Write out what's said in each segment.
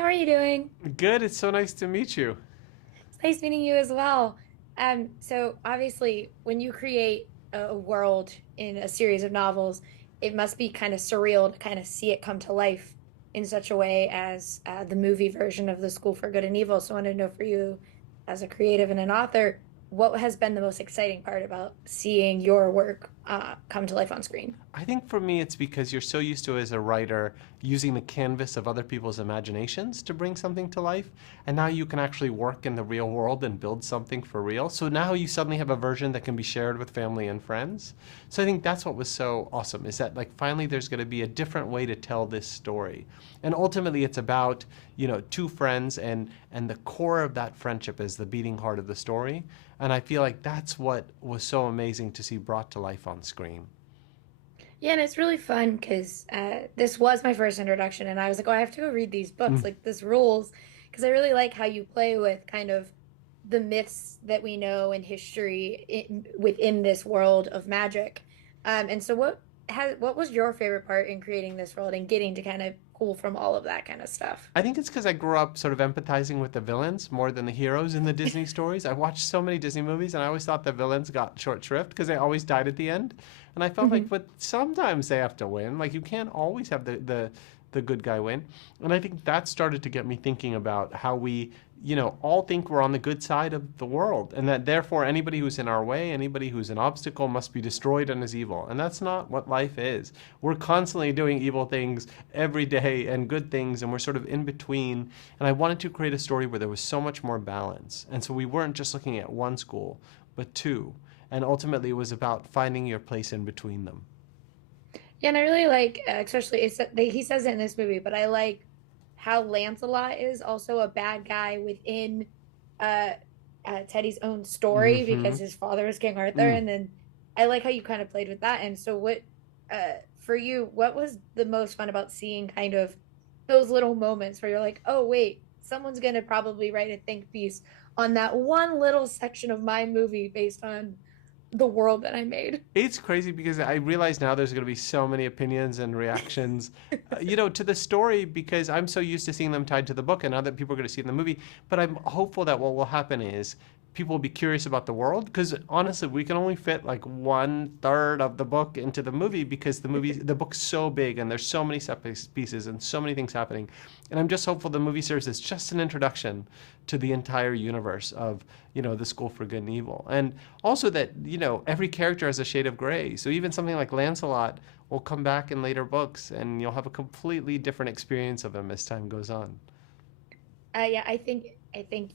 how are you doing? Good. It's so nice to meet you. It's nice meeting you as well. So obviously, when you create a world in a series of novels, it must be kind of surreal to kind of see it come to life in such a way as the movie version of The School for Good and Evil. So I want to know for you, as a creative and an author, what has been the most exciting part about seeing your work come to life on screen? I think for me, it's because you're so used to, as a writer, using the canvas of other people's imaginations to bring something to life. And now you can actually work in the real world and build something for real. So now you suddenly have a version that can be shared with family and friends. So I think that's what was so awesome, is that like finally there's going to be a different way to tell this story. And ultimately it's about, two friends, and the core of that friendship is the beating heart of the story. And I feel like that's what was so amazing to see brought to life on screen. Yeah, and it's really fun because this was my first introduction, and I was like, oh, I have to go read these books. Mm. Like, this rules. Because I really like how you play with kind of the myths that we know in history within this world of magic. And so, what was your favorite part in creating this world and getting to kind of pull from all of that kind of stuff? I think it's because I grew up sort of empathizing with the villains more than the heroes in the Disney stories. I watched so many Disney movies, and I always thought the villains got short shrift because they always died at the end. And I felt like, Mhm. but sometimes they have to win. Like you can't always have the good guy win. And I think that started to get me thinking about how we, all think we're on the good side of the world, and that therefore anybody who's in our way, anybody who's an obstacle, must be destroyed and is evil. And that's not what life is. We're constantly doing evil things every day and good things, and we're sort of in between. And I wanted to create a story where there was so much more balance. And so we weren't just looking at one school, but two. And ultimately, it was about finding your place in between them. Yeah, and I really like, especially he says it in this movie, but I like how Lancelot is also a bad guy within uh, Teddy's own story Mm-hmm. because his father is King Arthur, Mm. and then I like how you kind of played with that. And so, what for you? What was the most fun about seeing kind of those little moments where you're like, oh wait, someone's gonna probably write a think piece on that one little section of my movie based on the world that I made. It's crazy because I realize now there's going to be so many opinions and reactions, to the story, because I'm so used to seeing them tied to the book, and now that people are going to see it in the movie. But I'm hopeful that what will happen is people will be curious about the world, because honestly, we can only fit like 1/3 of the book into the movie because the book's so big and there's so many separate pieces and so many things happening. And I'm just hopeful the movie serves as just an introduction to the entire universe of, the School for Good and Evil. And also that, every character has a shade of gray. So even something like Lancelot will come back in later books, and you'll have a completely different experience of him as time goes on. Yeah, I think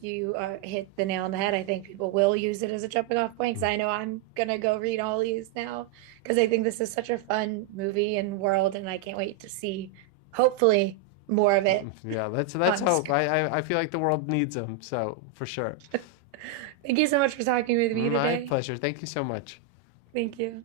you hit the nail on the head. I think people will use it as a jumping off point because I know I'm gonna go read all these now because I think this is such a fun movie and world, and I can't wait to see hopefully more of it Yeah, let's on hope. screen. I feel like the world needs him, so for sure. Thank you so much for talking with me My today. pleasure. Thank you so much. Thank you.